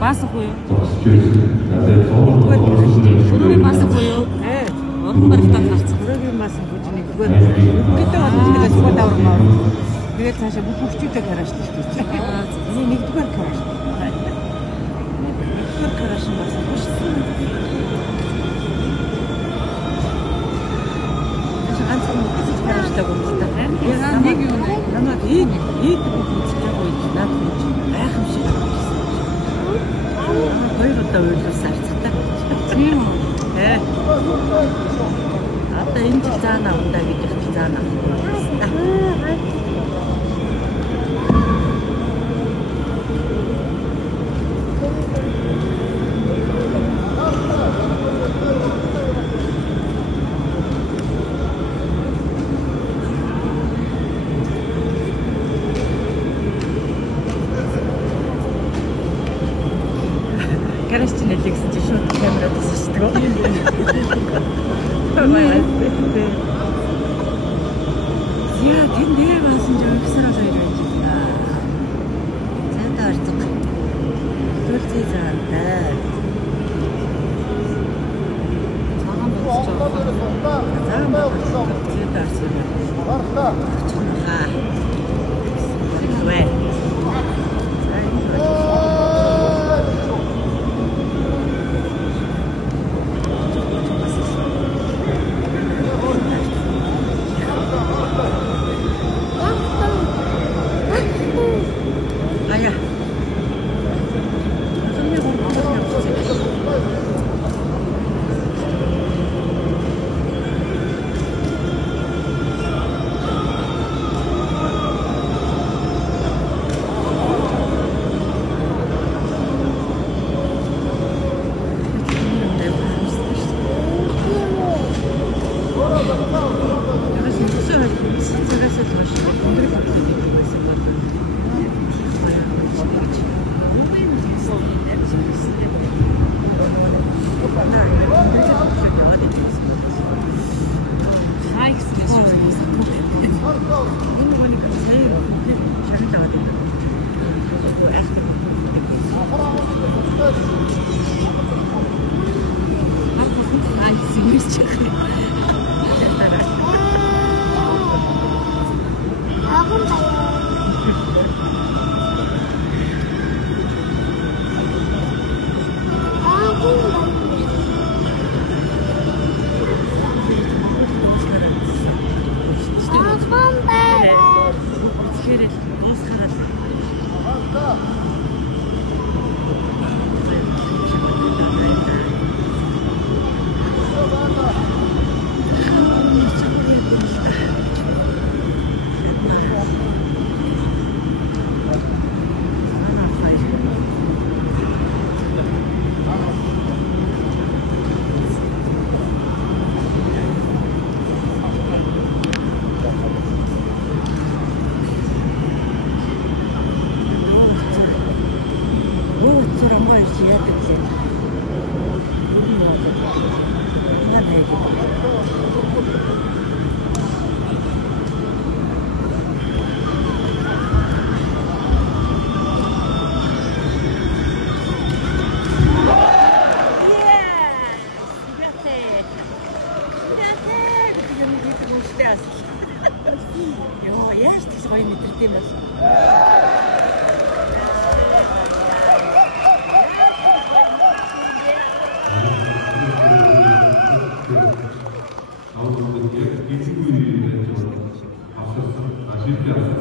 Басахгүй юу? Шүрээ басахгүй юу? Орон барилтаа гарцсан. Шүрээгийн мас бүжний зүгээр. Гэдэг бол нэгээс гол авармаа. Тэгээд цаашаа бүхчүүтэй гарааш шүү дээ. Энэ нэгдүгээр гарааш. Нэгдүгээр гарааш бас шүү дээ. Ганцхан гэж гарааштай гомдолтой байна. Яа нэг юу нэ? Намайг ийм бүхчтэй гоё надад гайхамшиг. Хоёр удаа уйлуулсан арцтай. Тийм үү? Одоо энэ жил заана ундаа гэж заана. Караш чинь нэлээсэн чинь шууд камерад тасчихдаг. Яа, тэндээ баасан жоо ихсараа хоёр байж байна. Зэнтэй орцог. Төлцөө заантай. Цагаан боцоо. Цагаан боцоо. Зэнтэй орцог. Хаа. Вэ. Йоо, яаж тийш гоё мэдэрдэг юм бол. Аваад эцэг үеийн авсан ашигтай